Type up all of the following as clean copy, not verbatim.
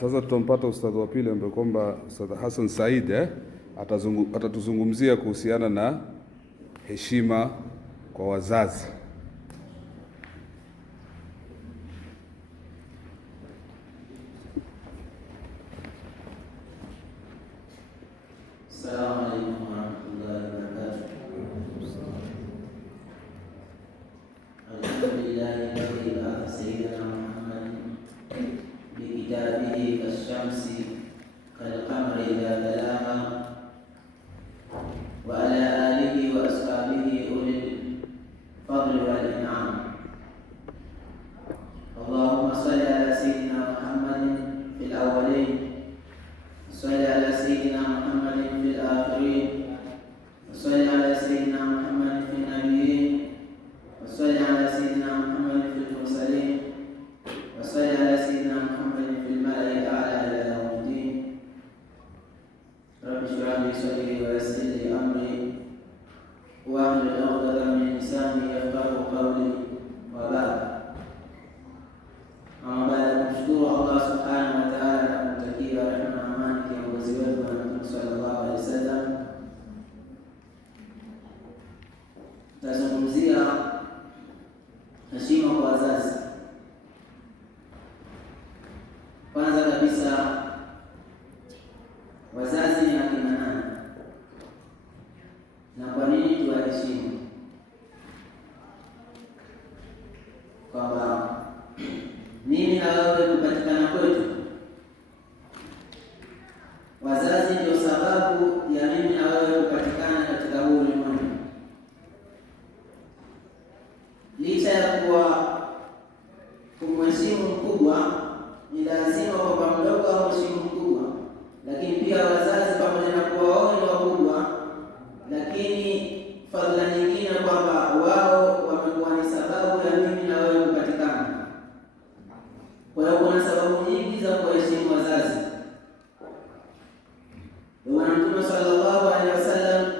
Sasa tutampata ustadhi wa pili ambaye kwamba Ustadh Hassan Said atatuzungumzia kuhusiana na heshima kwa wazazi. Assalamu alaykum wa rahmatullahi wa barakatuh. Alhamdulillahi alladhi ba'atha sayyidana Muhammadin bi kitabihi kash-shamsi kal-qamari idha talaha wa ala alihi wa ashabihi ulil fadli wal in'am. Allahumma salli ala sayyidina Muhammadin fil awwalin, salli ala sayyidina Muhammadin fil akhirin, salli ala sayyidina Muhammadin fil nabiyyin, salli ala sayyidina Muhammadin fil mursalin, salli ala sayyidina Muhammadin fil mala'i a'la ila yawmiddin. Rabbi shrah li sadri wa yassir li amri wahlul 'uqdatam min lisani yafqahu qawli. Wa ba'd. Baada ya kumshukuru Allah subhanahu wa ta'ala na kumtakia rehema na amani kiongozi wetu na Mtume sallallahu alaihi wasallam, tazungumzia heshima kwa wazazi. Kwanza kabisa, wazazi ni akina nani na kwa nini tuwaheshimu? Kwamba mimi na wewe kupatikana kwetu, wazazi ndio sababu ya mimi na wewe kupatikana katika huu ulimwengu. Licha ya kuwa kumheshimu mkubwa ni lazima kwamba mdogo amheshimu mkubwa, lakini pia wazazi pamoja na kuwa wao ni wakubwa, lakini fadhila nyingine kwamba wao wamekuwa ni sababu ya mimi na wewe kupatikana. Kwa hiyo kuna sababu nyingi za kuheshimu wazazi. Bwana Mtume sallallahu alaihi wasallam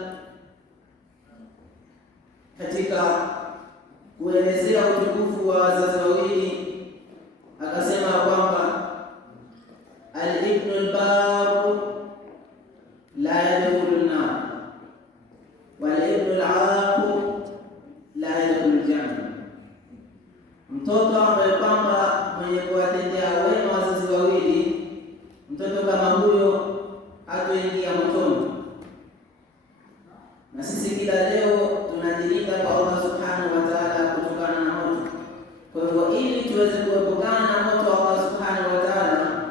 katika kuelezea utukufu wa wazazi wawili akasema kwamba al-ibnu al-baru la yadkhulu an-nar wal-ibnu al-aqu la yadkhulu al-janna. Mtoto ambaye kwamba mwenye kuwatendea wema wazazi wawili, mtoto kama huyo hatoingia motoni. Na sisi kila leo tunajilinda kwa Allah subhanahu wa ta'ala kutokana na moto. Kwa hivyo ili tuweze kuepukana na moto wa Allah subhanahu wa ta'ala,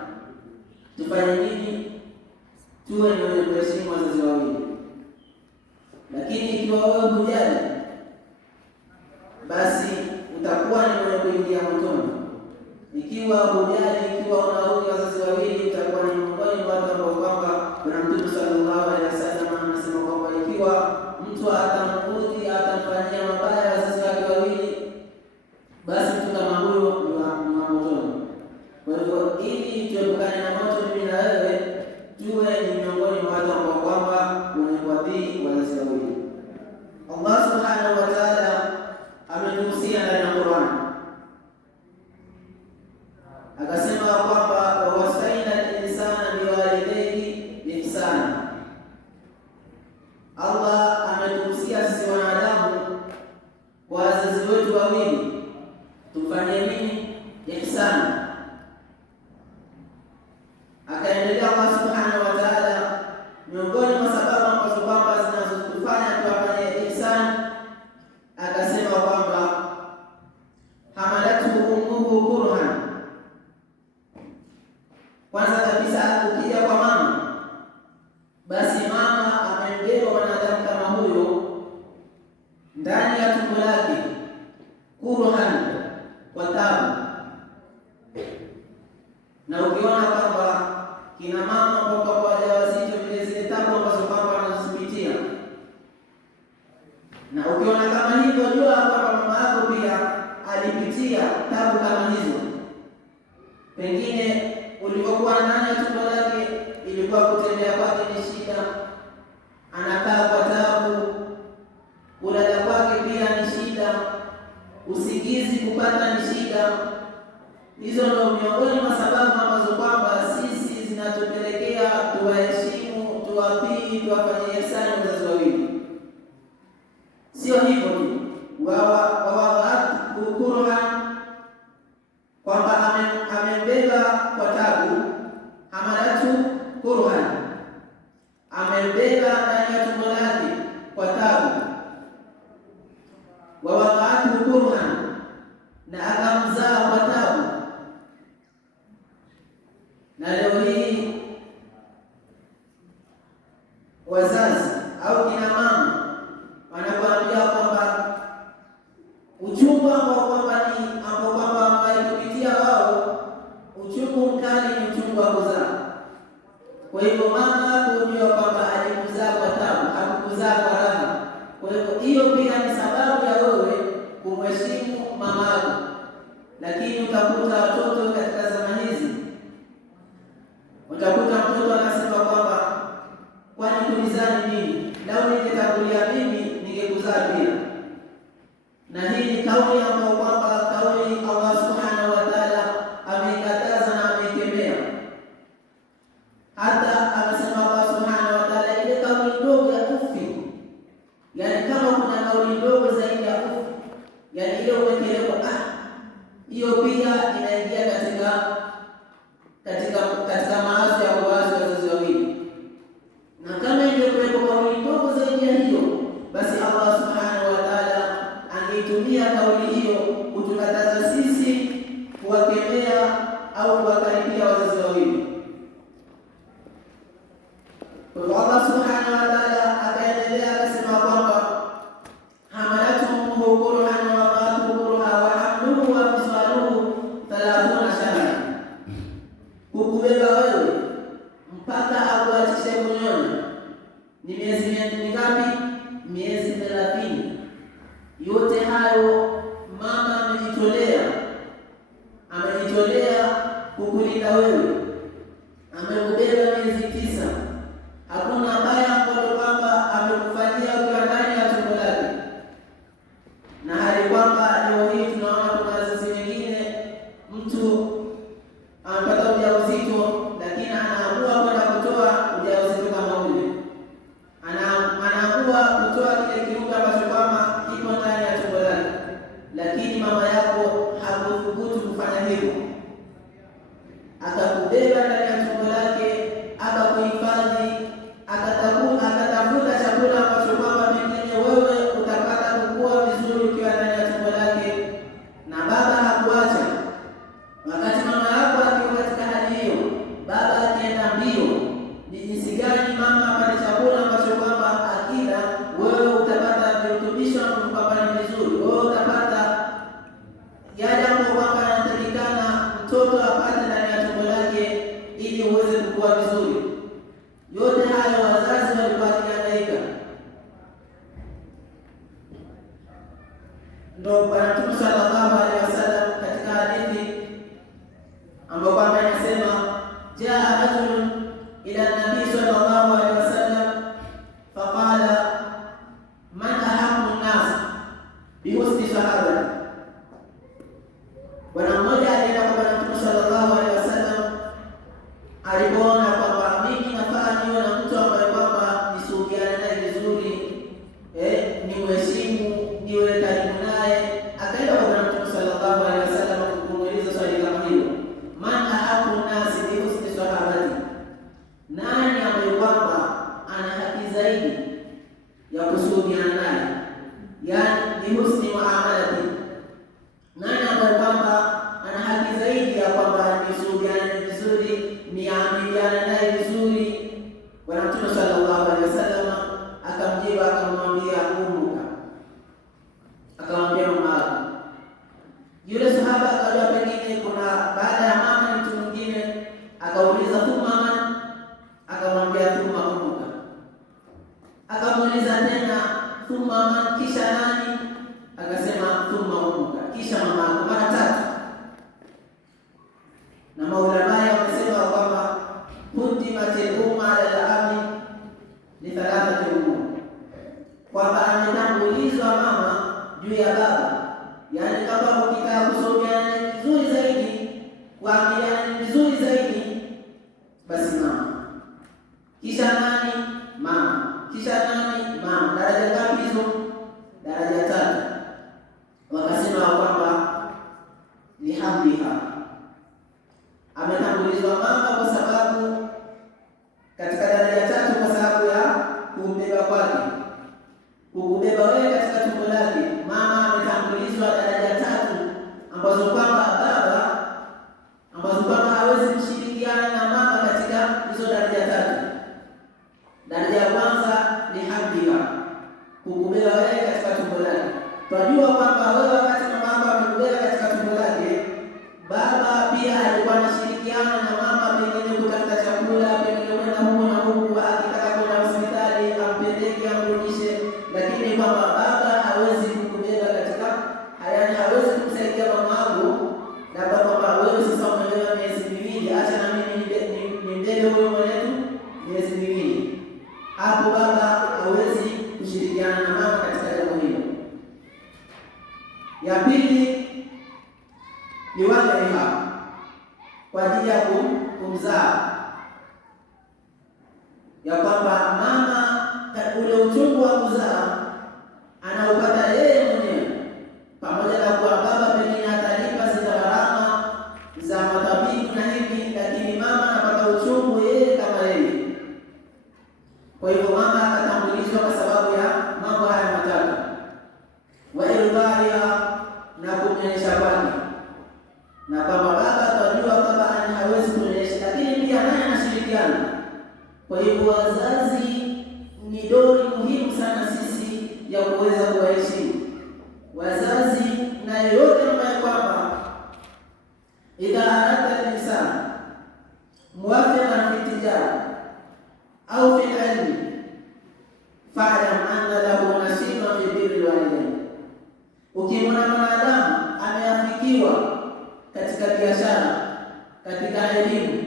tufanye nini? Tuwe ni wenye kuheshimu wazazi wawili. Lakini ikiwa wewe hujali, basi utakuwa ni mwenye kuingia motoni. Ikiwa hujali, ikiwa unaudhi wazazi wawili, utakuwa ni miongoni mwa watu ambao kwamba Bwana Mtume sallallahu alaihi wasallam anasema kwamba ikiwa mtu atamudhi, atamfanyia mabaya wazazi wake wawili, basi mtu kama huyo ni motoni. Kwa hivyo ili tuepukane na moto, mimi na wewe tuwe ni miongoni mwa watu ambao kwamba wenye kuwadhii wazazi wawili. Allah subhanahu wa ta'ala ametuhusia ndani ya Qur'an, akasema kwamba wawasaina al-insana biwalidayhi ihsana. Allah ametuhusia sisi wanadamu kwa wazazi wetu wawili tufanye nini? Ihsana. Akaendelea Allah subhanahu wa ta'ala, miongoni mwa sababu ambazo kwamba zinazotufanya tuwafanye ihsana, akasema kwamba hamalatu ummuhu kurhan. Kwanza kabisa, ukija kwa mama, basi mama amembeba mwanadamu kama huyo ndani ya tumbo lake kurhan, kwa tabu. Na ukiona kwamba kina mama ambao kwa wajawazito vile zile tabu ambazo kwamba wanazipitia, na ukiona kama hivyo, jua kwamba mama yako pia alipitia tabu kama hizo. Pengine ulivyokuwa ndani ya tumbo lake ilikuwa kutembea kwake ni shida, anakaa kwa tabu, kulala kwake pia ni shida, usingizi kupata ni shida. Hizo ndio miongoni mwa sababu ambazo kwamba sisi zinatupelekea tuwaheshimu, tuwatii, tuwafanyie ihsani wazazi wawili. Sio hivyo tu, wawadhatu kurhan, kwamba amembeba kwa tabu, hamalatu kurhan, amembeba ndani ya tumbo lake kwa tabu, wawadhatu kurhan, na akamzaa kwa tabu. Na leo hii wazazi au kina mama wanakuambia kwamba uchungu ambao kwamba wamepitia wao, uchungu mkali ni uchungu wa kuzaa. Kwa hivyo mama hakujua kwamba alikuzaa kwa tabu, hakukuzaa kwa raha. Kwa hivyo hiyo pia ni sababu ya wewe kumheshimu mama yako. Lakini utakuta watoto katika zama hizi, utakuta mtoto anasema kwamba kwani kunizaa nini? Lau ningetangulia mimi ningekuzaa pia. Na hii ni kauli ambayo kwamba kauli Allah subhanahu wa ta'ala ameikataza na ameikemea. Hata amesema Allah subhanahu wa ta'ala, ile kauli ndogo ya kufi, yani kama kuna kauli ndogo zaidi ya kufi, yani ile umekelewa, hiyo pia inaingia katika maasi ya kuwaasi wazazi wawili. Na kama ingekuwepo kauli ndogo zaidi ya hiyo, basi Allah subhanahu wa ta'ala angeitumia kauli hiyo kutukataza sisi kuwakemea au kuwakaribia wazazi wawili. Kwa hivyo Allah subhanahu wa ta'ala akaendelea akasema kwamba hamalatu ummuhu kurhan wa wada'atuhu kurha wa hamluhu wa fisaluhu 30 shahra, kukubeba wewe mpaka akuachishe kunyonya ni miezi mingapi? Miezi 30. Yote hayo mama amejitolea kukulinda wewe, amekubeba miezi 9. Hakuna baya ambayo kwamba amekufanyia ukiwa ndani ya tumbo lake. Na hali kwamba leo hii tunaona kuna wazazi wengine, mtu anapata ujauzito lakini anaamua kwenda kutoa ujauzito kama ule, anaamua kutoa kile kiungo ambacho kwamba kiko ndani ya tumbo lake, lakini mama yako hakuthubutu kufanya hivyo. Akakubeba ndani ya tumbo lake, akakuhifadhi, akatafuta chakula ambacho kwamba pengine wewe utapata kukua vizuri ukiwa ndani ya tumbo lake, na baba hakuacha. Wakati mama yako akiwa katika hali hiyo, baba akienda mbio, ni jinsi gani mama apate chakula ambacho kwamba akila wewe utapata virutubisho kwamba ni vizuri, wewe utapata yale ambayo kwamba yanatakikana mtoto apate ndani ya tumbo lake ili uweze kukua vizuri. Yote hayo wazazi walikuwa wakihangaika. Ndio Bwana Mtume sallallahu alaihi wasallam katika hadithi ambayo kwamba inasema, jaa rajulun ila nabii sallallahu alaihi wasallam faqala man ahammu an-nas bihusni sahabati. Bwana mmoja alienda kwa Bwana Mtume sallallahu alaihi wasallam, alipoona kwamba mimi nafaa niwe na mtu ambaye kwamba nisuhubiane naye vizuri, ni mheshimu, niwe karibu naye. Akaenda kwa Bwana Mtume sallallahu alaihi wasallam kumuuliza swali kama hilo, man ahaqqu nasi bi husni sahabati, nani ambaye kwamba ana haki zaidi ya kusuhubiana naye, yani bi husni muamalati, nani ambaye kwamba ana haki zaidi ya kwamba nisuhubiane vizuri, niamiliane naye vizuri. Bwana Mtume sallallahu alaihi wasallam akamjibu akamwambia, ummuka, akamwambia mama yako. Yule sahaba akajua pengine kuna baada ya mama ni mtu mwingine, akauliza thumma man, akamwambia thumma ummuka. Akamuuliza tena thumma man, kisha nani? Akasema thumma ummuka, kisha mama yako, mara 3. Na maulama wamesema kwamba hudimatil umma ala al-abi li 3 umur, kwamba ametangulizwa mama juu ya baba. Yani kama ukitaka kusomeana vizuri zaidi, lihamdiha, ametangulizwa mama kwa sababu katika daraja tatu, kwa sababu ya kumbeba kwake, kukubeba wewe katika tumbo lake. Mama ametangulizwa daraja tatu ambazo kwamba hawezi kushirikiana na mama katika hizo daraja tatu. Daraja ya kwanza ni hamdiha, kukubeba wewe katika tumbo lake. Tunajua kwamba wewe wakati mama amekubeba katika tumbo lake, baba pia alikuwa anashirikiana na mama, pengine kutafuta chakula, pengine kwenda huko na huku, akitaka kwenda hospitali ampeleke, amrudishe, lakini kwamba baba hawezi kukubeba katika hawezi kumsaidia mama wangu, labda kwamba wewe sasa umebeba miezi miwili, acha na mimi nimbebe huyo mwenetu miezi miwili. Hapo baba hawezi kushirikiana na mama katika jambo hilo. Ya pili ni wadaiha, kwa ajili ya kumzaa, ya kwamba mama ule uchungu wa kuzaa anaupata yeye mwenyewe, pamoja na kuwa baba pengine atalipa zile gharama za matabibu na hivi, lakini mama anapata uchungu yeye kama yeye. Kwa hivyo mama akatambulishwa kwa sababu ya mambo haya matatu: wa irdaiha, na kumnyonyesha kwake, na kwamba baba atajua kwamba hawezi kunyonyesha, lakini pia naye anashirikiana. Kwa hivyo wazazi ni dori muhimu sana sisi ya kuweza kuwaheshimu wazazi, na yoyote ambaye kwamba idha arada al-insan muwafiqan fi tijara au fi ilmi fa'lam anna lahu nasiban fi birri walidain. Ukimwona mwanadamu ameafikiwa katika biashara, katika elimu,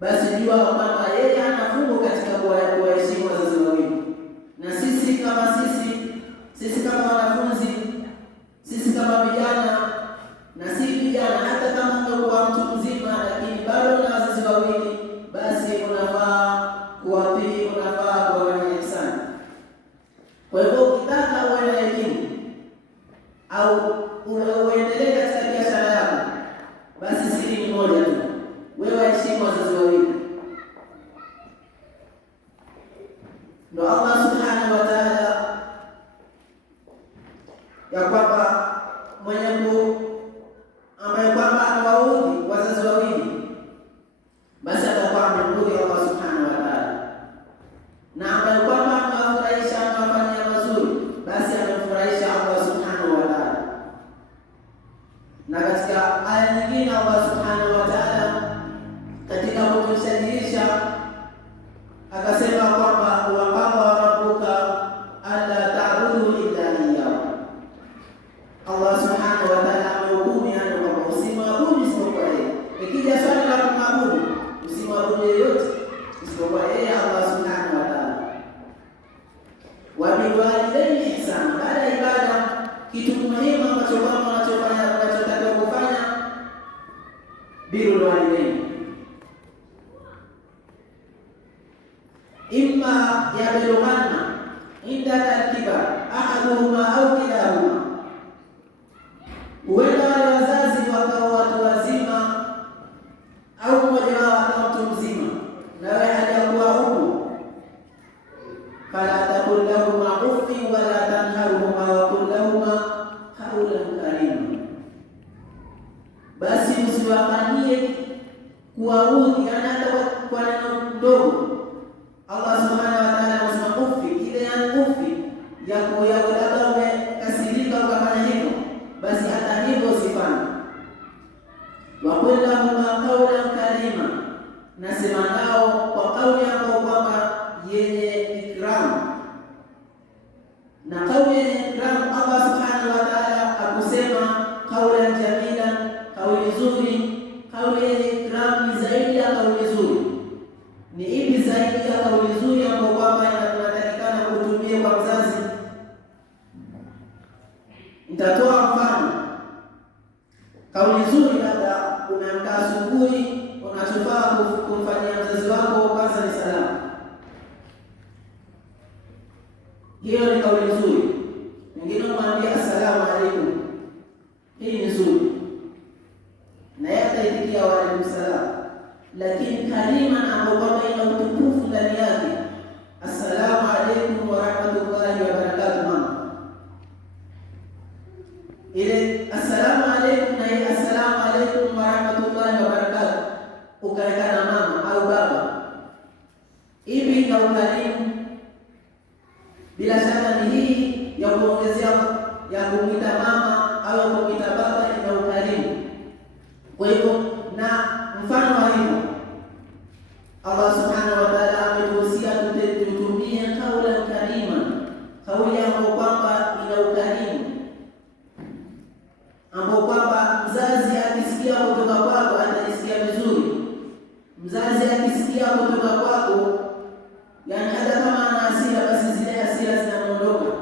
basi jua kwamba yeye ana fungu katika kuwaheshimu wazazi wawili. Na sisi kama wanafunzi, sisi kama vijana, na si vijana, hata kama umekuwa mtu mzima lakini bado na wazazi wawili, basi unafaa kuwatii, unafaa kuwafanyia ihsani. Kwa hivyo ukitaka uwe na elimu au uendelee katika biashara yako, basi siri ni moja tu: wewe waheshimu wazazi wawili. Ndio Allah subhanahu wa ta'ala ya kwamba mwenye ambaye kwamba anawaudhi wazazi wawili, basi atakuwa ameudhi Allah subhanahu wa ta'ala, na ambaye kwamba anawafurahisha, anawafanyia mazuri, basi amemfurahisha Allah subhanahu wa ta'ala. Na katika aya nyingine Allah subhanahu wa ta'ala katika kutushajiisha akasema kwamba wa qala rabbuka alla ta'budu illa iyyahu. Allah subhanahu wa ta'ala amehukumu kwamba usimwabudu isipokuwa yeye. Ikija swali la kumwabudu, usimwabudu yeyote isipokuwa yeye Allah subhanahu wa ta'ala. Wa biwalidaini ihsana, baada ya ibada, kitu muhimu ambacho kwamba unachotakiwa kufanya birrul walidaini, imma yablughanna indaka al-kibar ahaduhuma au kilahuma. Huenda wale wazazi wakawa watu wazima au mmoja wao akawa mtu mzima, na wewe hajakuwa huko, fala taqul lahuma uffin wala tanharhuma wa qul lahuma qawlan karima. Basi usiwafanyie kuwaudhi, hata kwa neno ndogo. Allah subhanahu wa ta'ala anasema ufi, ile ya ufi ya labda umekasirika ukafanya hivyo, basi hata hivyo usifanye. Wa qul lahuma qawlan karima, nasema nao kwa kauli ambayo kwamba yenye ikram. Na kauli yenye ikram, Allah subhanahu wa ta'ala akusema qawlan jamilan, kauli nzuri. Kauli yenye ikram ni zaidi ya kauli nzuri. Ni ipi zaidi ya kauli nzuri ambayo kwamba inatakikana kutumia kwa mzazi? Nitatoa mfano. Kauli nzuri, labda unaamka asubuhi, unachofaa kumfanyia mzazi wako kwanza ni salamu. Hiyo ni kauli nzuri. Wengine mwambie assalamu alaikum, hii ni nzuri. lakini kalima ambayo kwamba ina utukufu ndani yake. Assalamu alaykum wa rahmatullahi wa barakatuh. Mama ile assalamu alaykum na ile assalamu alaykum wa rahmatullahi wa barakatuh ukaweka na mama au baba, hivi ina ukarimu. Bila shaka ni hii ya kuongezea ya kumwita mama au ya kumwita baba ina ukarimu. Kwa hivyo na mfano wa hivyo Allah subhanahu wa ta'ala ametuhusia tutumie kauli karima, kauli ambayo kwamba ina ukarimu, ambapo kwamba mzazi akisikia kutoka kwako atajisikia vizuri. Mzazi akisikia kutoka kwako, yani hata kama ana hasira, basi zile hasira zinaondoka.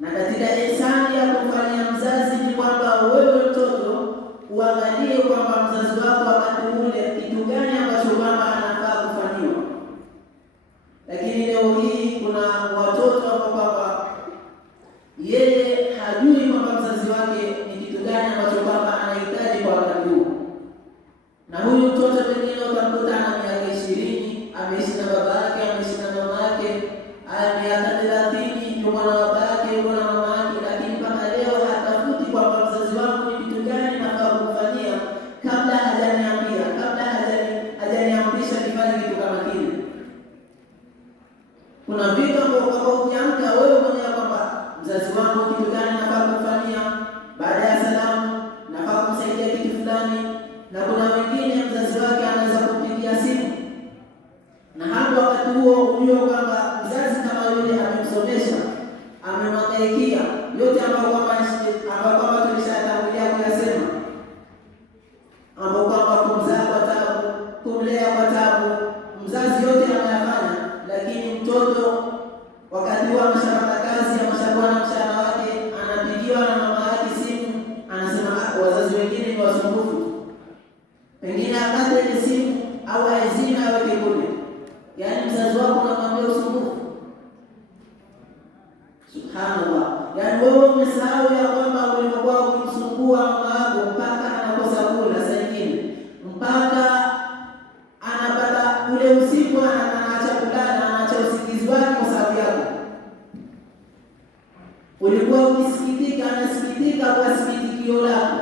Na katika ihsani ya kumfanyia mzazi ni kwamba wewe mtoto uangalie kwamba mzazi wako wakati ule kitu gani ambacho kwamba anafaa kufanyiwa. Lakini leo hii kuna watoto ambao kwamba yeye hajui kwamba mzazi wake ni kitu gani ambacho kwamba anahitaji kwa wakati huu. Na huyu mtoto pengine utamkuta ana miaka 20, ameishi na baba yake, ameishi na mama yake, ana miaka 30, yuko na baba yake, yuko na mama yake, lakini mpaka leo hatafuti kwamba mzazi wangu ni kitu gani nafaa kumfanyia kabla hajaniambia, kabla hajaniamrisha nifanye kitu kama kile. Kuna vitu ambavyo ukiamka wewe mwenyewe kwamba mzazi wangu kitu gani nafaa kumfanyia, baada ya salamu nafaa kumsaidia kitu fulani. Na kuna wengine mzazi wake anaweza kupigia simu, na hapo wakati huo unajua kwamba mzazi kama yule amemsomesha, amemwangaikia yote ambayo kwamba tulishatangulia kuyasema, ambapo kwamba kumzaa kwa taabu, kumlea kwa taabu, mzazi yote ameyafanya. Lakini mtoto wakati huo ameshapata kazi, ameshakuwa na mshahara wake, anapigiwa na mama yake simu, anasema wazazi wengine ni wasumbufu, pengine akate ile simu au aizime aweke kule. Yaani mzazi wako anamwambia usumbufu. Subhanallah. Yaani wewe umesahau ya kwamba ulikuwa ukimsumbua mama yako mpaka anakosa kula, saa nyingine mpaka anapata ule usiku anaacha kulala, anaacha usingizi wake kwa sababu yako. Ulikuwa ukisikitika, anasikitika kwa sikitikio lako,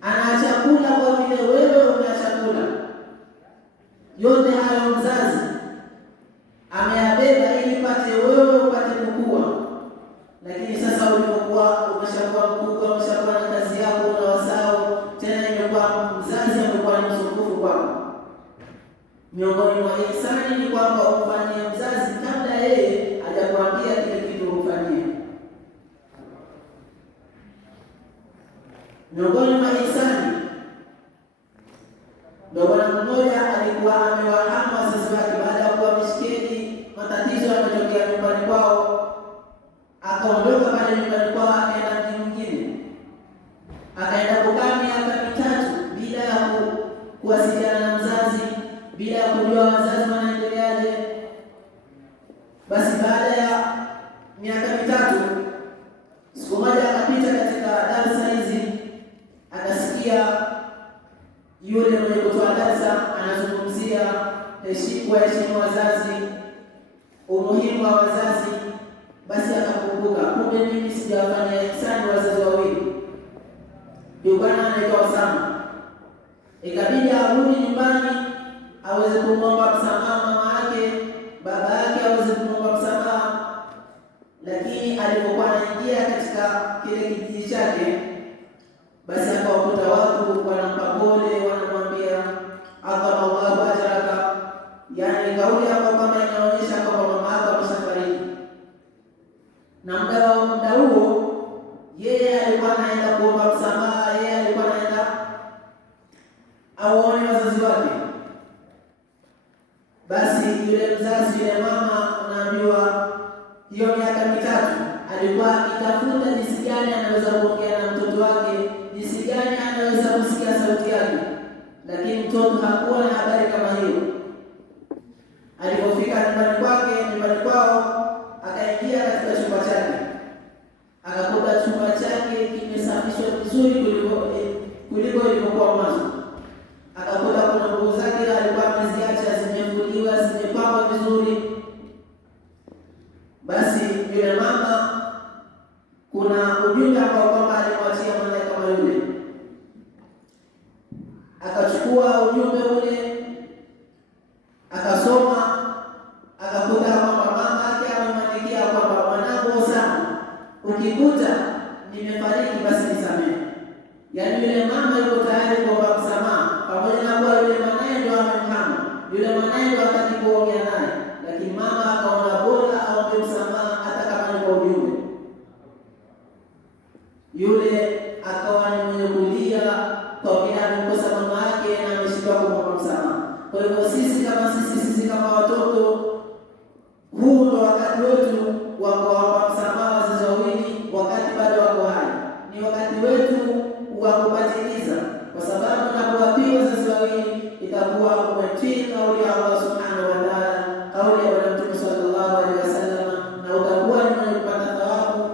anaacha kula kwa vile wewe umeacha kula. Yote hayo mzazi ameyabeba ili pate wewe upate kukua. Lakini sasa ulipokuwa umeshakuwa mkubwa, umeshakuwa na kazi yako, unawasahau tena, imekuwa mzazi amekuwa ni msumbufu kwako. Miongoni mwa ihsani ni kwamba umfanyie mzazi kabla yeye hajakwambia kile kitu umfanyie. Miongoni mwa ihsani, ndio bwana mmoja alikuwa amewahama wazazi wake baada ya kuwa mshikeni, matatizo yametokea nyumbani kwao, akaondoka pale nyumbani kwao, akaenda mji mwingine, akaenda kukaa miaka 3 bila ya kuwasiliana na mzazi, bila ya kujua wazazi wanaendeleaje. Basi baada ya miaka 3, siku moja akapita katika darasa hizi, akasikia yule mwenye kutoa darasa anazungumzia kuheshimu wazazi, umuhimu wa wazazi. Basi akakumbuka, kumbe mimi sijawafanyia ihsani wazazi wawili. Bwana anaitwa Osama, ikabidi arudi nyumbani aweze kumwomba msamaha mama yake, baba yake aweze kumwomba msamaha. Lakini alipokuwa anaingia katika kile kijiji chake, basi akawakuta watu wanampa pole, wanamwambia Allahu ajraka, yani kauli hapo kama inaonyesha kwamba mama yako ameshafariki. Na muda huo yeye alikuwa anaenda kuomba msamaha, yeye alikuwa anaenda aone wazazi wake. Basi yule mzazi, yule mama, unaambiwa hiyo miaka 3 alikuwa akitafuta jinsi gani anaweza kuongea na mtoto wake, jinsi gani anaweza kusikia sauti yake, lakini mtoto hakuwa na habari kama hiyo. Alipofika nyumbani kwao, akaingia katika chumba chake, akakuta chumba chake kimesafishwa vizuri kuliko ilivyokuwa mwanzo. Akakuta kuna nguo zake alikuwa ameziacha zimefuliwa, zimepangwa vizuri. Basi yule mama kuna ujumbe ambao kwamba alimwachia mwanae kama yule, akachukua ujumbe ule akasoma, akakuta kwamba mama yake amemwandikia kwamba mwanangu sana, ukikuta nimefariki basi nisamehe. Yaani yule mama yuko tayari kuomba msamaha, pamoja na kuwa yule mwanae ndo amemhama, yule mwanae ndo hataki kuongea naye, lakini mama akaona bora aombe msamaha hata kama ni kwa ujumbe. Yule akawa ni mwenye kulia kwa vile amemkosa mama yake na ameshindwa kumwomba msamaha. Kwa hivyo sisi kama watoto, huu ndo wakati wetu wa kuomba msamaha wazazi wawili wakati bado wako hai. Ni wakati wetu wa kupatiliza, kwa sababu unapowatii wazazi wawili itakuwa umetii kauli ya Allah subhanahu wa ta'ala, kauli ya Bwana Mtume sallallahu alaihi wasallam, na utakuwa ni mwenye kupata thawabu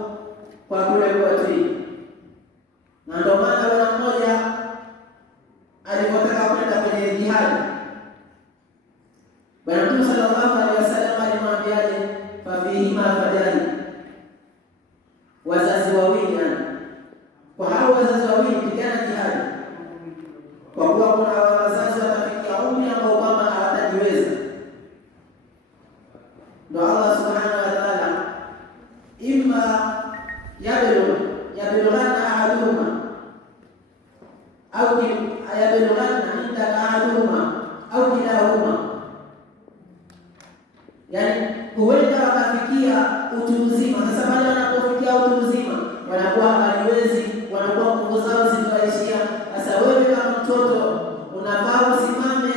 kwa kule kuwatii. Na ndio maana bwana mmoja alipotaka kwenda kwenye jihad, Bwana Mtume sallallahu alaihi wasallam alimwambiaje? Fafihima fadali, wazazi wawili, kwa hao wazazi wawili pigana jihad, kwa kuwa kuna wazazi watafikia umri ambao kwamba hawatajiweza. Ndio Allah subhanahu wa ta'ala, imma yablughanna ahaduhuma au yablughanna indaka ahaduhuma au kilahuma, yaani huenda wakafikia utu uzima. Sasa pale wanapofikia utu uzima wanakuwa hawawezi, wanakuwa nguvu zao zimewaishia. Sasa wewe kama mtoto unafaa usimame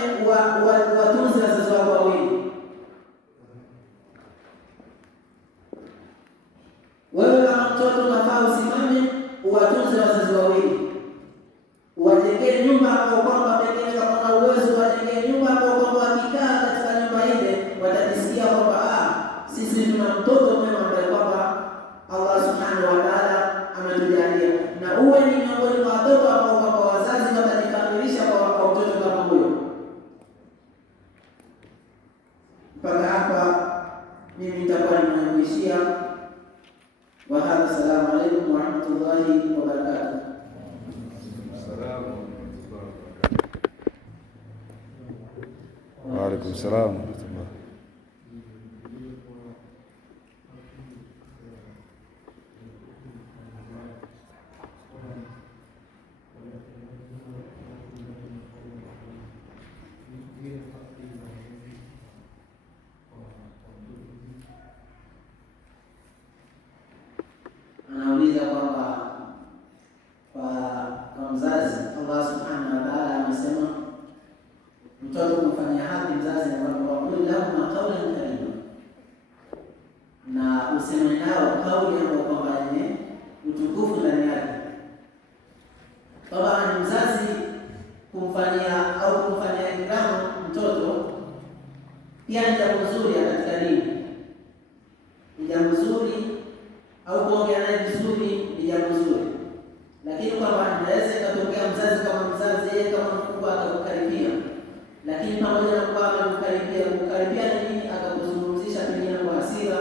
watunze wazazi wako wawili. Wewe kama mtoto unafaa usimame uwatunze wazazi wawili, uwajengee nyumba ambao kwamba pengine kama una uwezo uwajengee nyumba ambao kwamba wakikaa katika nyumba ile watajisikia kwamba sisi tuna mtoto mwema ambaye kwamba Allah subhanahu wa ta'ala ametujalia. Na uwe ni miongoni mwa watoto ambao kwamba wazazi watajifakhirisha kwa mtoto kama huyo. Mpaka hapa mimi nitakuwa nimekuishia. Wa hadha, assalamu alaykum wa rahmatullahi wa barakatuh. Wa alaykum salaam. Anauliza kwamba kwa mzazi, Allah subhanahu wa ta'ala amesema mtoto kumfanyia haki mzazi na kwamba qul lahum qawlan karima, na useme nao kauli ambayo kwamba yenye utukufu ndani yake. Baba ni mzazi kumfanyia ikramu mtoto pia ni jambo zuri katika dini, ni jambo zuri, au kuongea naye vizuri ni jambo zuri. Lakini kwamba inaweza ikatokea mzazi kama mzazi, yeye kama mkubwa akakukaribia, lakini pamoja na kwamba kukaribia ni nini, akakuzungumzisha pengine kwa hasira,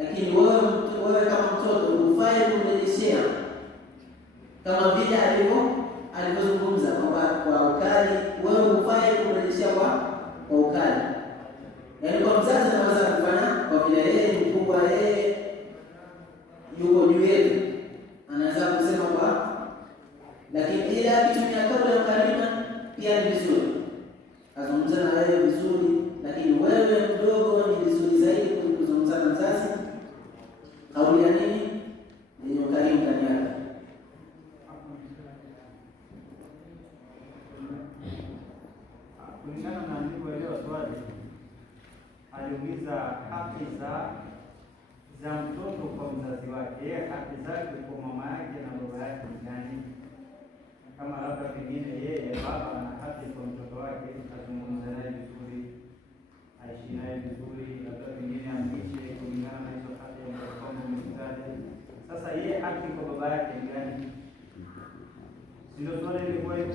lakini wewe kama mtoto hufai kumrejeshea kama vile alivyozungumza kwamba kwa ukali. Wewe hufai kumrejeshea kwa ukali. Yaani kwa mzazi anaweza kufanya kwa vile yeye ni mkubwa, yeye yuko juu yetu, anaweza kusema lakini ile akitumia kauli ya karima pia ni vizuri, azungumza na wewe vizuri, lakini wewe mdogo ni vizuri zaidi kuzungumza na mzazi kauli ya nini, yenye ukarimu ndani yake. Kulingana na nilivyoelewa swali, aliuliza haki za mtoto kwa mzazi wake, haki zake kwa mama yake na baba yake ni gani? Kama labda pengine yeye baba ana haki kwa mtoto wake, azungumze naye vizuri, aishi naye vizuri, labda pengine amlishe kulingana na hizo haki ambazo kwamba umezitaja. Sasa yeye haki kwa baba yake ni gani? Ndio swali hivyo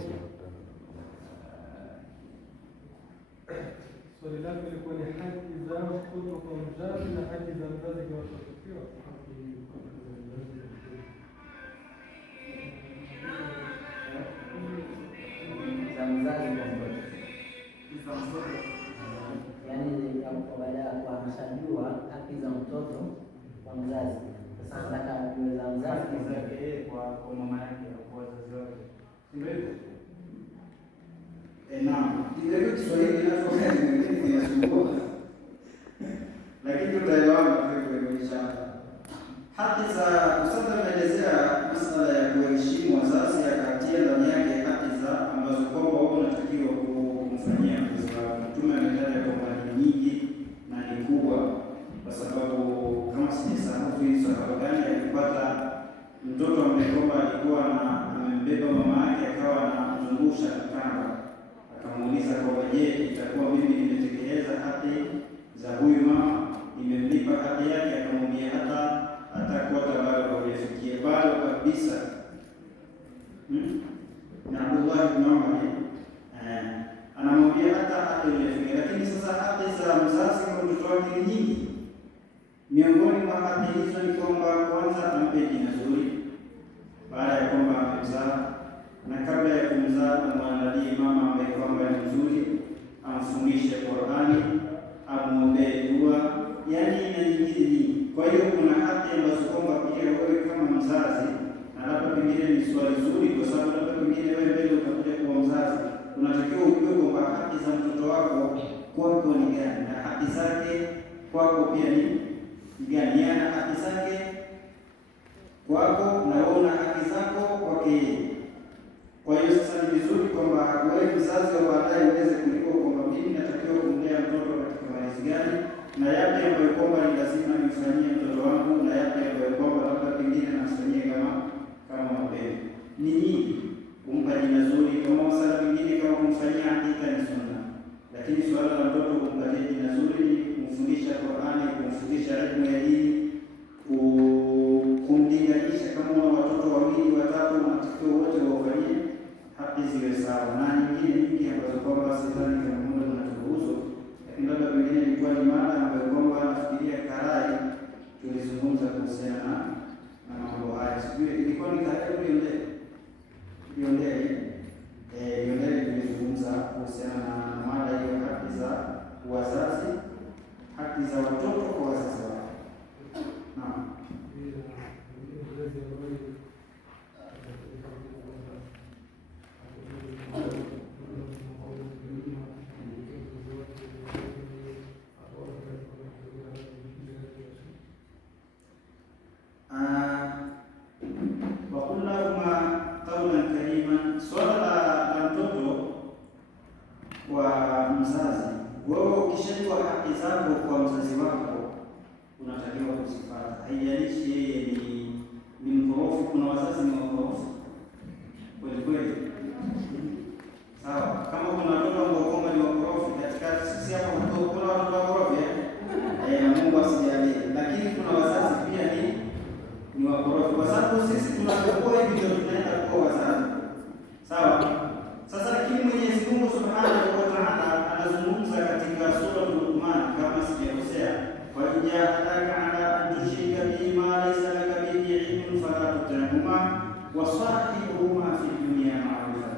swali lako ilikuwa ni haki zao kutoka kwa mzazi na haki za mzazi kwa watoto pia. za mzazi kwa mtoto. Yaani baada ya kuamshajua haki za mtoto kwa mzazi. Sasa nataka niwe za mzazi zake kwa mama yake na kwa wazazi wake. Ndio hivyo. Naam, ndio Kiswahili kinasumbua. Lakini tutaelewana kuelimisha. Haki za Ustadh ameelezea masuala ya kuheshimu wazazi, akatia ndani yake haki za ambazo kwamba wao wanatakiwa kumfanyia mzazi wao. Mtume ametaja kwamba ni nyingi na ni kubwa, kwa sababu kama sijasahau hizo sababu gani alipata mtoto ambaye kwamba alikuwa amembeba mama yake akawa anamzungusha kamba, akamuuliza kwamba je, itakuwa mimi nimetekeleza haki za huyu mama, nimemlipa haki yake? Akamwambia hata bado haujafikia, bado kabisa. Na Abdullah ibn Umar anamwambia hata haujafikia. Lakini sasa haki za mzazi kwa mtoto wake ni nyingi. Miongoni mwa haki hizo ni kwamba kwanza ampe jina zuri baada ya kwamba amemzaa, na kabla ya kumzaa amwandalie mama ambaye kwamba ni mzuri, amfundishe Qur'ani, amwombee dua, yaani na nyingine nyingi. Kwa hiyo kuna haki ambazo kwamba pia wewe kama mzazi, na labda pengine ni swali zuri, kwa sababu labda pengine wewe mbele utakuja kuwa mzazi, unatakiwa ujue kwamba haki za mtoto wako kwako ni gani na haki zake kwako pia ni gani. Yana haki zake kwako na wewe una haki zako kwake. Kwa hiyo sasa ni vizuri kwamba wewe mzazi wa baadaye uweze kujua kwamba mimi natakiwa kumlea mtoto katika malezi gani, na yapi ambayo kwamba ni lazima nimfanyie mtoto wangu, na yapi ambayo kwamba labda pengine namfanyie kama mapema. Ni nyingi, kumpa jina zuri kama masala pengine kama kumfanyia hakika ni sunna, lakini suala la mtoto kumpatia jina zuri ni kumfundisha Qur'ani, kumfundisha elimu ya dini, kumlinganisha. Kama una watoto wawili watatu, unatakiwa wote wafanyie haki ziwe sawa, na nyingine nyingi ambazo kwamba sidhani kama muda unaturuhusu, lakini labda pengine ilikuwa ni mada ambayo kwamba nafikiria karai tulizungumza kuhusiana na mambo haya. Sijui ilikuwa ni karai Liondele tulizungumza kuhusiana na mada hiyo, haki za wazazi, haki za watoto kwa wazazi wao. Naam. Swala la mtoto kwa mzazi, wewe ukishajua haki zako kwa mzazi wako unatakiwa kuzifuata. Haijalishi yeye ni mkorofi. Kuna wazazi ni wakorofi kweli kweli, sawa. Kama kuna watoto ambao kwamba ni wakorofi katika sisi hapa, kuna watoto wakorofi na Mungu asijalie, lakini kuna wazazi pia ni wakorofi, kwa sababu sisi tunapokuwa hivi ndio tunaenda kuwa wazazi. Sawa. Sasa lakini Mwenyezi Mungu Subhanahu wa Ta'ala anazungumza katika sura Luqman, kama sijakosea, wa jahadaka ala an tushrika bima laysa laka bihi ilmun fala tuti'huma wa sahibuhuma fi dunya ma'rufa.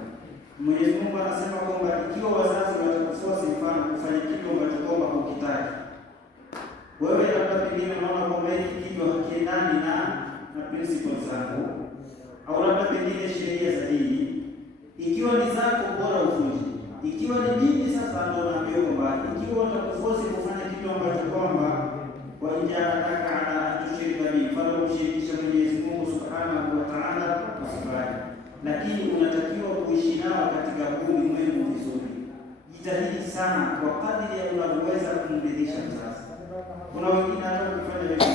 Mwenyezi Mungu anasema kwamba ikiwa wazazi watakuforce mfano kufanya kitu ambacho kwamba hukitaki wewe, labda pengine unaona kwamba hiki kitu hakiendani na principles zako, au labda pengine sheria za dini, ikiwa ni zako bora uvunje. Ikiwa ni dini, sasa ndio unaambiwa kwamba ikiwa utakuforce kufanya kitu ambacho kwamba wa jahadaka ala tushrika bihi, fala kumshirikisha Mwenyezi Mungu Subhanahu wa Ta'ala usifanye, lakini unatakiwa kuishi nao katika huu ulimwengu vizuri. Jitahidi sana kwa kadri ya unavyoweza kumridhisha mzazi. Kuna wengine hata kufanya vitu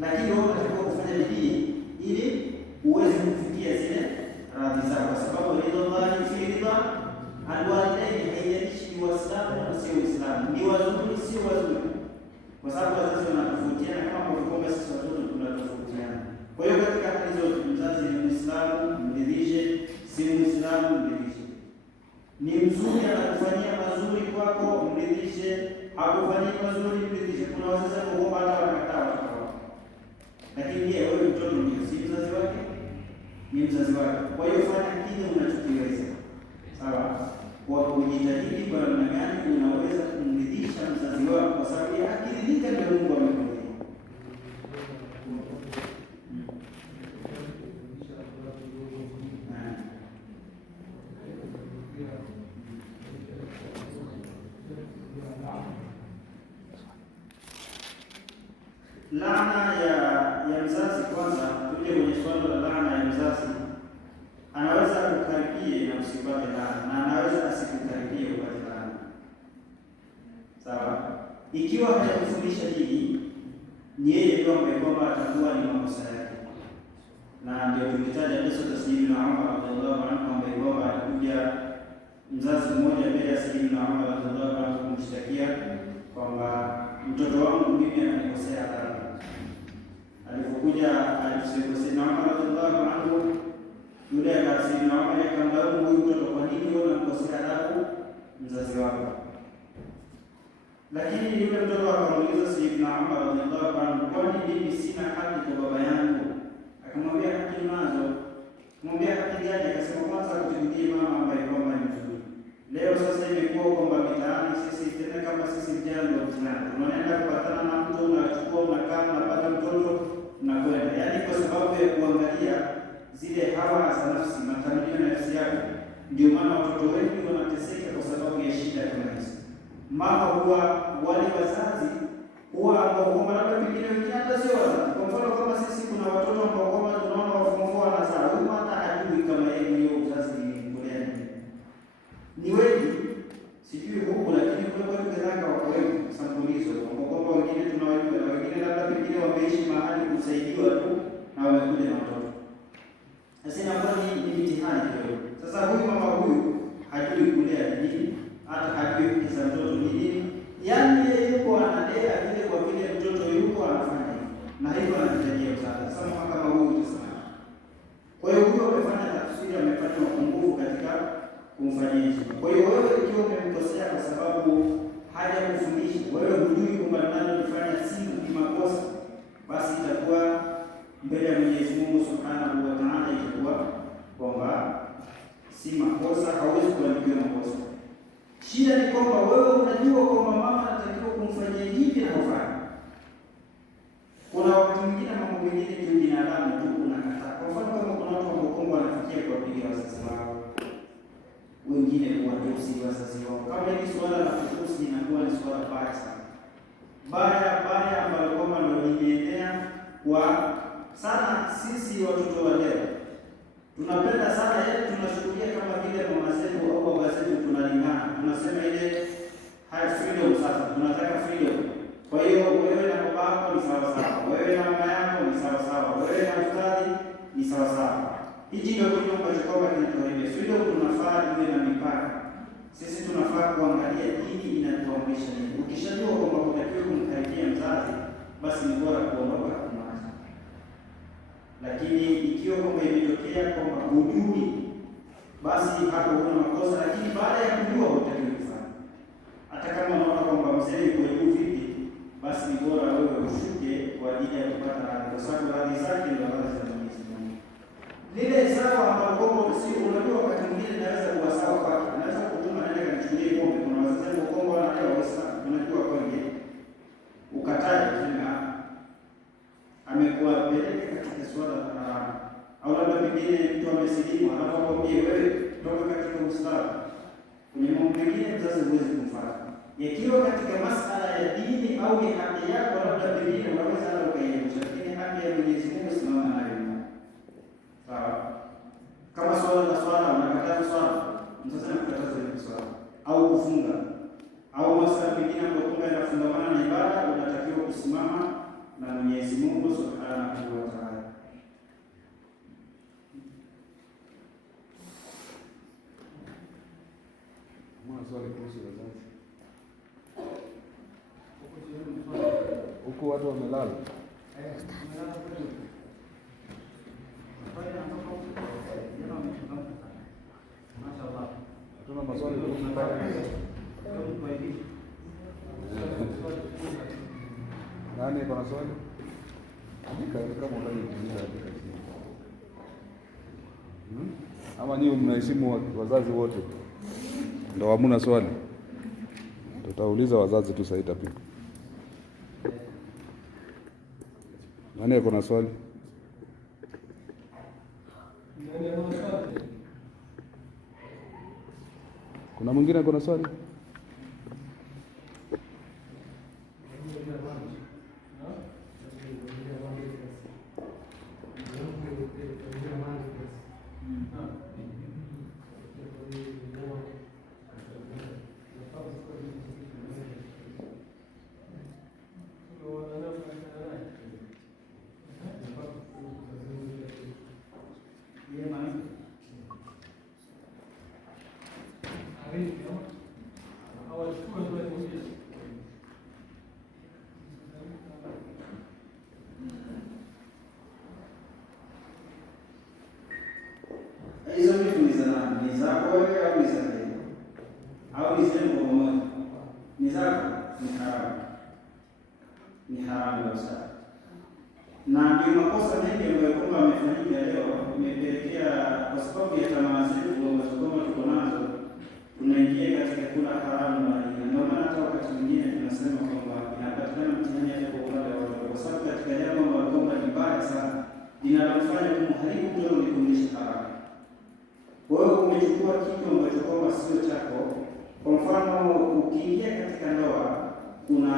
lakini wewe unatakiwa kufanya bidii ili uweze kufikia zile radhi zao, kwa sababu ridha fi ridha alwalidaini. Haijalishi ni Waislamu na sio Waislamu, ni wazuri sio wazuri, kwa sababu wazazi wanatofautiana kama kwa kwamba sisi watoto tunatofautiana. Kwa hiyo katika hali zote mzazi ni Muislamu, mridhishe, si Ni mzuri, anakufanyia mazuri kwako, mridhishe. Hakufanyia mazuri, mridhishe. Kuna wazazi ambao hata wanakataa watoto wao, lakini yeye, wewe mtoto ndio si mzazi wake, ni mzazi wake. Kwa hiyo fanya kile unachokiweza, sawa, kwa kujitahidi kwa namna gani unaweza kumridhisha mzazi wako, kwa sababu yeye akiridhika ndio Mungu amekuja. Laana ya mzazi. Kwanza tuje kwenye swala la laana ya mzazi. Anaweza kukaribie na usipate laana, na anaweza asikukaribie upate laana, sawa. Ikiwa hajakufundisha dini, ni yeye ndio ambaye kwamba atakuwa ni makosa yake, na ndio tulitaja kisa cha Sayyidina Umar radhiallahu anhu, ambaye kwamba alikuja mzazi mmoja mbele ya Sayyidina Umar radhiallahu anhu kumshtakia kwamba mtoto wangu mimi ananikosea adabu. Alipokuja Sayyidina Umar radhiallahu anhu, yule Sayyidina Umar akamlaumu huyu mtoto, kwa nini wewe unamkosea adabu mzazi wako? Lakini yule mtoto akamuuliza Sayyidina Umar radhiallahu anhu, kwani mimi sina haki kwa baba yangu? Akamwambia haki nazo. Kumwambia haki gani? Akasema kwanza kutumikie mama ambaye kwamba ni mzuri. Leo sasa imekuwa kwamba mitaani sisi tena kama sisi vijana ndio tunana, tunaenda kupatana na mtu, unachukua unakaa unapata mtoto na kwenda, yaani kwa sababu ya kuangalia zile hawa za nafsi, matamanio ya nafsi yako. Ndio maana watoto wengi wanateseka kwa sababu ya shida kama hizi. Mama huwa wale wazazi huwa ambao kwamba labda pengine wengine hata sio wazazi. Kwa mfano kama sisi kuna watoto ambao kwamba tunaona wafumfua wanazaa, huyu hata hajui kama yeye ndio uzazi mbolea ni wengi, sijui huku, lakini kule kwetu Kiranga wako wengi sambulizo, ambao kwamba wengine tunawajua na wengine labda pengine wameishi mahali kusaidiwa tu na wamekuja na watoto. Sasa inakuwa ni mitihani kidogo. Sasa huyu mama huyu hajui kulea nini, hata hajui kisa mtoto ni nini, yaani yeye yuko analea vile kwa vile mtoto yuko anafanya hivi, na hivyo anahitajia msaada. Sasa mama kama huyu utasema. Kwa hiyo huyo amefanya tafsiri, amefanya upungufu katika kumfanyia hivyo. Kwa hiyo wewe ikiwa umemkosea kwa sababu hajakufundisha, wewe hujui kwamba linalofanya si makosa, basi itakuwa mbele ya Mwenyezi Mungu Subhanahu wa Ta'ala, itakuwa kwamba si makosa, hauwezi kuandikiwa makosa. Shida ni kwamba wewe unajua kwamba mama anatakiwa kumfanyia hivi na hufanya. Kuna wakati mwingine mambo mengine kibinadamu tu unakataa. Kwa mfano kama kuna watu ambao wanafikia kuwapiga wazazi wao, wengine kuwatusi wazazi wao. Kama hili swala la kutusi linakuwa ni swala baya sana, baya ambalo kwamba ndio limeenea kwa sana. Sisi watoto wa leo tunapenda sana yetu, tunashuhudia kama vile mama zetu au baba zetu tunalingana, tunasema ile high freedom. Sasa tunataka freedom. Kwa hiyo wewe na baba yako ni sawa sawa, wewe na mama yako ni sawa sawa, wewe na ustadhi ni sawa sawa. Hichi ndio kitu ambacho kwamba kinatuharibia freedom. Tunafaa iwe na mipaka. Sisi tunafaa kuangalia dini inatuamrisha nini. Ukishajua kwamba unatakiwa kumkaribia mzazi, basi ni bora kuondoka kumwacha. Lakini ikiwa kwamba imetokea kwamba hujui, basi hapo kuna makosa, lakini baada ya kujua hutakiwi kufanya. Hata kama unaona kwamba mzee yuko juu vipi, basi ni bora wewe ushuke kwa ajili ya kupata radhi, kwa sababu radhi zake ndio radhi za Mwenyezi Mungu. Lile sawa ambalo kwamba si unajua, wakati mwingine inaweza kuwa sawa kwake, anaweza kutuma nenda kanichukulie pombe. Kuna wazazi wa Kongo wanalewa Waislamu, unajua kweli, ukataje tena amekuwa peleka katika swala la haramu, au labda pengine mtu amesilimu anapokwambia wewe toka katika Uislamu. Kwenye mambo mengine mzazi huwezi kumfuata, yakiwa katika masala ya dini au ni haki yako, labda pengine unaweza hata ukaiacha, lakini haki ya Mwenyezi Mungu simama nayo. Sawa, kama swala unakataza swala, mzazi anakataza ile swala, au kufunga au masala mengine ambayo kwamba yanafungamana na ibada, unatakiwa kusimama na Mwenyezi Mungu Subhanahu wa Ta'ala. Swali kuhusu wazazi. Huko watu wamelala. Hatuna maswali nani kuna swali? Andika kama unataka kuuliza andika chini. Ama nyinyi mnaheshimu wazazi wote? Ndio hamna swali. Tutauliza wazazi tu sasa pia. Nani kuna swali? Kuna mwingine kuna swali? Hizo vitu ni za nani? Ni zako wewe au ni za nani? Au ni zenu kwa pamoja? Ni zako, ni haramu. Ni haramu kabisa. Na ndio makosa mengi ambayo kwamba yamefanyika leo imepelekea, kwa sababu ya tamaa zetu ambazo kwamba tuko nazo, tunaingia katika kula haramu mara nyingi. Ndio maana hata wakati mwingine tunasema kwamba inapatikana mtihani hata kwa wale watoto, kwa sababu katika jambo ambalo kwamba ni baya sana linalofanya kumharibu mtoto ni kumlisha haramu. Wewe umechukua kitu ambacho kwamba sio chako. Kwa mfano, ukiingia katika ndoa, kuna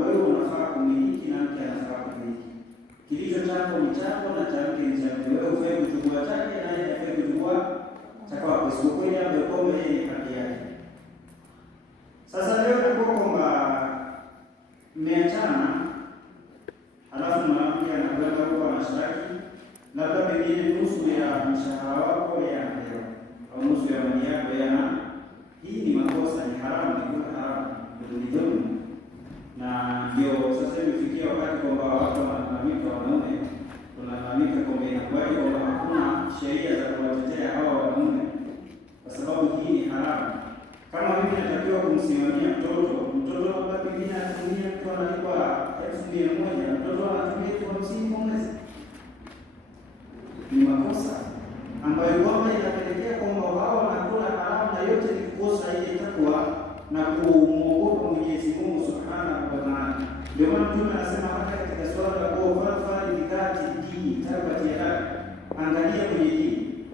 wewe unafaa kumiliki na mke anafaa kumiliki. Kilicho chako ni chako na cha mke ni chako. Wewe ufai kuchukua chake na yeye afai kuchukua chako hapo. Sio kweli ambayo kwamba yeye ni haki yake. Sasa leo tuko kwamba mmeachana, alafu mwanamke anakwenda huko anashtaki, labda pengine nusu ya mshahara wako yanapewa au nusu ya mali yako yana. Hii ni makosa, ni haramu, ni kuna haramu, ni dhulma. Na ndio sasa imefikia wakati kwamba watu wanalalamika, wanaume tunalalamika kwamba inakuwaje kwamba hakuna sheria za kuwatetea hawa wanaume, kwa sababu hii ni haramu. Kama mimi natakiwa kumsimamia mtoto labda pengine anatumia mtu analipa 1,100, mtoto anatumia 50 kwa mwezi, ni makosa ambayo kwamba inapelekea kwamba wao wanakula haramu, na yote ni kukosa ile takwa na kumwogopa Mwenyezi Mungu Subhanahu wa Ta'ala. Ndio maana Mtume anasema hata katika swala la kuwafanya vikati dini tabati ya angalia kwenye dini,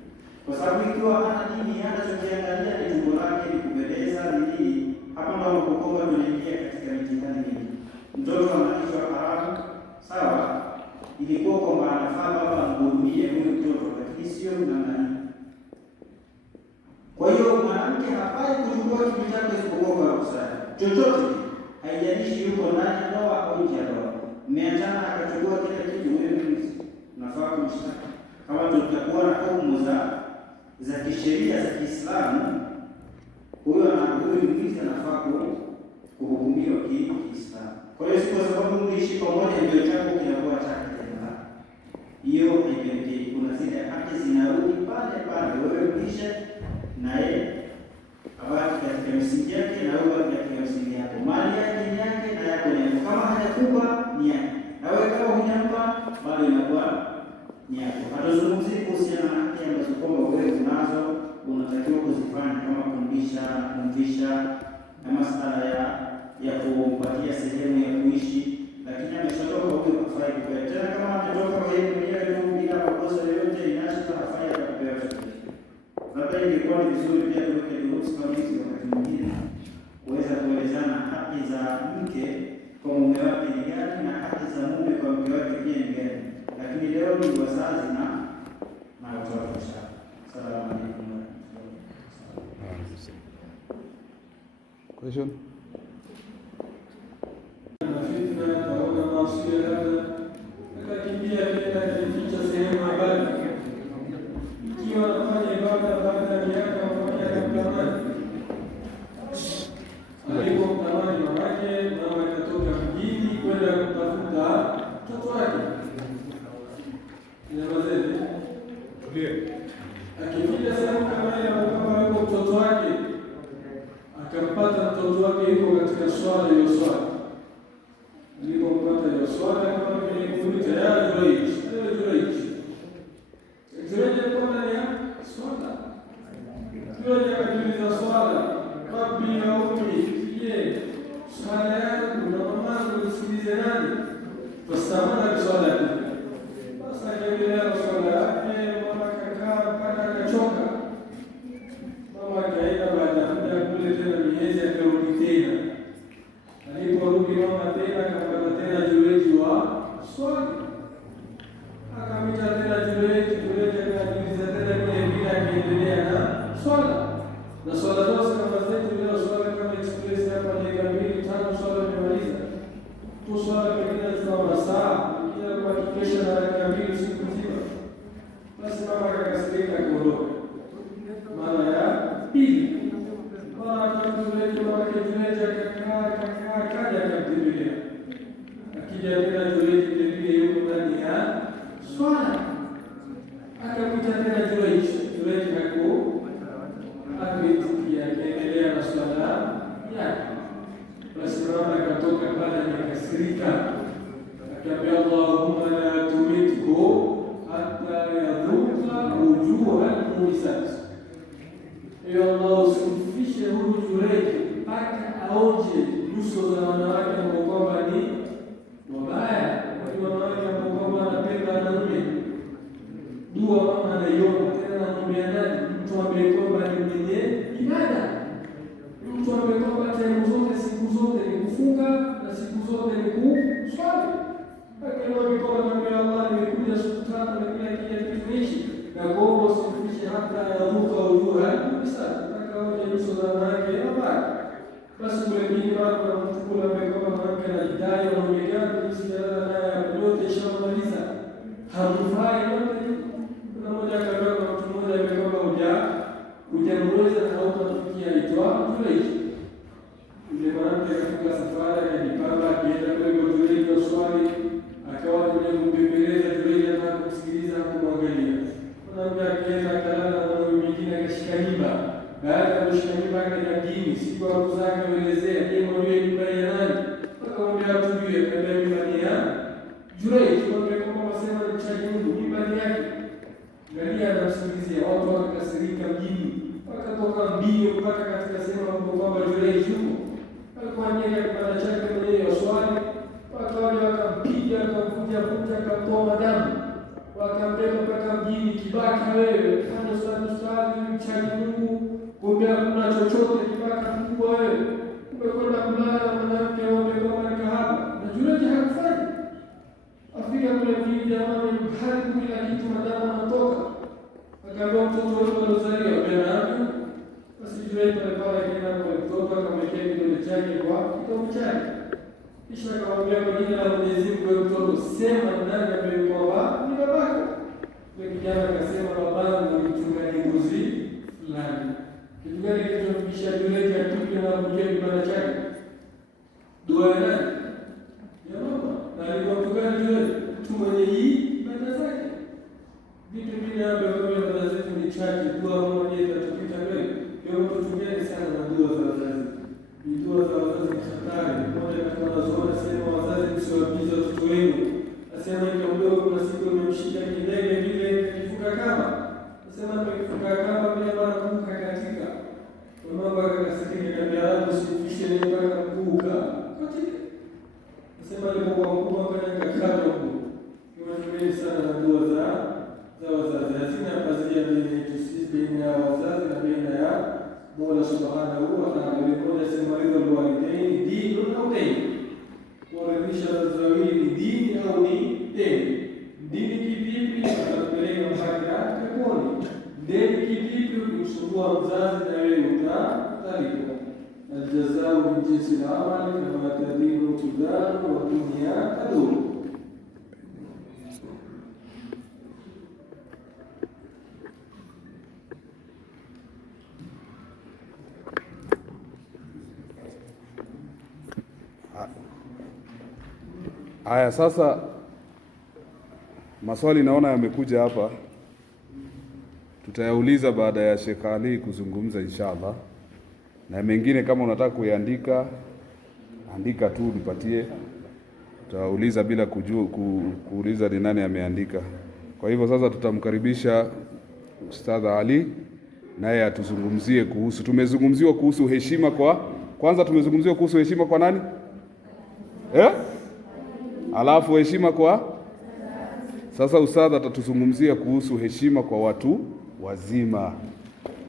kwa sababu ikiwa hana dini, anachokiangalia ni tumbo lake, ni kupendeza, ni dini. Hapo ndio unapokuwa tunaingia katika mitihani mingi. Mtoto analishwa haramu, sawa, ilikuwa kwamba anafaa baba amhudumie huyu mtoto, lakini sio namna hii. Kwa hiyo mwanamke hafai kuchukua kitu chake isipokuwa kwa ruhusa chochote, haijalishi yuko ndani ya ndoa au nje ya ndoa. Mmeachana akachukua kila kitu, huyo mimi nafaa kumshtaki. Kama tutakuwa na hukumu za kisheria za Kiislamu, huyo mwizi anafaa kuhukumiwa Kiislamu. Kwa hiyo si kwa sababu mliishi pamoja ndio chako kinakuwa chake tena. Hiyo haipendezi. Kuna zile haki zinarudi pale pale, wewe mlishe na yeye abaki katika msingi yake na wewe abaki katika msingi yako. Mali yake ni yake na yako ni yako. Kama hajakupa ni yake, na wewe kama hujampa bado inakuwa ni yako. Hatuzungumzii kuhusiana na haki ambazo kwamba wewe unazo unatakiwa kuzifanya, kama kumlisha, kumvisha na masuala ya kumpatia sehemu ya kuishi, lakini ameshatoka huyo hafai kupewa tena. Kama ametoka kwa yeye mwenyewe tu bila makosa yoyote, inaacha hafai kupewa chochote. Labda ingekuwa ni vizuri pia tuweke durusi kama hizi wakati mwingine kuweza kuelezana haki za mke kwa mume wake ni gani na haki za mume kwa mke wake pia ni gani, lakini leo ni wazazi na watoto. Salamu alaykum. Question? Akakimbia tena akificha sehemu habari, ikiwa anafanya ibada baada ya miaka mmoja akamtamani. Alipomtamani mamake, mama akatoka mjini kwenda kutafuta mtoto wake. Akifika sehemu kama ile ambapo yuko mtoto wake, akampata mtoto wake yuko katika swala hiyo swala. Alipompata hiyo swala kama vile kuuliza ya Jurayj, Jurayj alikuwa ndani ya swala. Jurayj akajiuliza swala, Rabbi ya ummi, je, swala yangu na mamangu nisikilize nani? Fastamana biswala yake. Basi akaendelea na swala yake, mama akakaa mpaka akachoka. Mama akaenda baada ya muda kule tena miezi akarudi tena. Aliporudi mama tena akapata tena Jurayj wa swali. Akamita tena Jurayj akajiuliza tena vile vile akiendelea na swala. Na swala zote kama zetu leo swala kama express hapa dakika 2-5 swala imemaliza. Tu swala pengine tuna masaa, kila kuhakikisha na dakika 2 siku nzima. Basi mama akakasirika kuondoka. Mara ya pili mara Jurayj akakaa kaja akamtembelea. Akija tena Jurayj vile yuko ndani ya swala. Akakuta tena Jurayj akitikia akiendelea na swala yake. Basi mama akatoka pale akakasirika, akaambia Allahumma la tumithu hatta yadhuqa wujuha al-muisat. Ewe Allah, usimfishe huyu Jurayj mpaka aonje nyuso za wanawake ambao kwamba ni wabaya, wanawake ambao kwamba wanapenda wanaume. Dua mama anaiomba tena, anamwambia nani? Mtu ambaye kwamba ni mwenye ibada, mtu ambaye kwamba time zote siku zote ni kufunga na siku zote ni kuswali. Akiwa mikono anamwambia Allah, nimekuja siku 3 na kila kitu hichi na kuomba usimfishe hata yadhuka wujuha al-muisat, mpaka aonje nyuso za wanawake wabaya. Basi kule mjini watu wanamchukua ambaye kwamba mwanamke anajidai wanaongea jinsi jalala naye yote ishamaliza, hamfai yote. Kuna mmoja akaambia kwa mtu mmoja ambaye kwamba hujamweza na hautafikia aitwa Jurayj. Yule mwanamke akafika safari akajipanga akienda kule kwa Jurayj kwa swali, akawa kwenye kumbembeleza Jurayj hata kumsikiliza kumwangalia. Mwanamke akaenda akalala na mwanamke mwingine akashika mimba. Baada ya kushika mimba akaja mjini, siku ya kuzaa akaelezea, je, mwambie mimba ya nani? Akamwambia tujue, akamwambia mimba ni ya Jurayj. Mwambie kwamba wasema ni mchaji Mungu, mimba ni yake. Angalia anamsikilizia, watu wakakasirika mjini. Wakatoka mbio mpaka katika sehemu ambapo kwamba Jurayj yuko. Alikuwa nyega kipanda chake mwenyewe ya swali. Wakaja wakampiga, wakamvunja, akamtoa madamu. Wakambeba mpaka mjini, kibaka wewe, fanya ustadi, mchaji Mungu, kumbe hakuna chochote, kibaka mkubwa wewe. Umekwenda kulala na mwanamke wamegoma hapa. Na Jurayj hakufanya. Afika kule mjini jamani, hadi kila kitu madamu anatoka. Akaambia mtoto wetu alozaliwa bwana yangu. Basi Jurayj pale akaenda kwa mtoto akamwekea kidole chake kwa kitovu chake. Kisha akamwambia kwa jina la Mwenyezi Mungu, mtoto sema nani ambaye kwamba ni babako. Yule kijana akasema babangu ni mchungaji mbuzi fulani. Kitu gani kilichomfikisha Jurayj atupe na kujia kibanda chake? Dua ya nani? Ya mama. Na alikuwa mtu gani Jurayj? Mtu mwenye hii ibada zake. Vitu vile ambavyo ibada zetu ni chache, dua moja itatupita mbele. Kwa hiyo tutumie sana na dua za wazazi. Dua za wazazi ni hatari. Mmoja katika wanazuoni anasema wazazi msiwapize watoto wenu. Anasema ikiwa mdogo kuna siku umemshika kidege vile kifuka kamba. Anasema kifuka kamba vile mara kuka katika. Kwa mambo akakasirika kaambia hapo usimfishe ni mpaka kuka katika. Anasema alipokuwa mkubwa mpaka kakata huko. Tunatumia sana na dua za wazazi. Hazina pazia baina ya wazazi na baina ya Mola Subhanahu wa Ta'ala. Mola sema ridha alwalidain dinun au dayn. Kuwaridhisha wazazi wawili ni dini au ni deni. Dini kivipi? Atakupeleka mpaka peponi. Deni kivipi? Ukimsumbua mzazi na wewe utalipwa. Aljazau min jinsi al-amali kama tadinu tudanu wa dunya taduru. Haya, sasa maswali naona yamekuja hapa, tutayauliza baada ya Sheikh Ali kuzungumza inshallah. na mengine kama unataka kuiandika, andika tu nipatie, tutauliza bila kuuliza ni nani ameandika. Kwa hivyo sasa tutamkaribisha Ustadh Ali naye atuzungumzie kuhusu, tumezungumziwa kuhusu heshima kwanza tumezungumziwa kuhusu heshima kwa nani? Alafu heshima kwa, sasa Ustadh atatuzungumzia kuhusu heshima kwa watu wazima.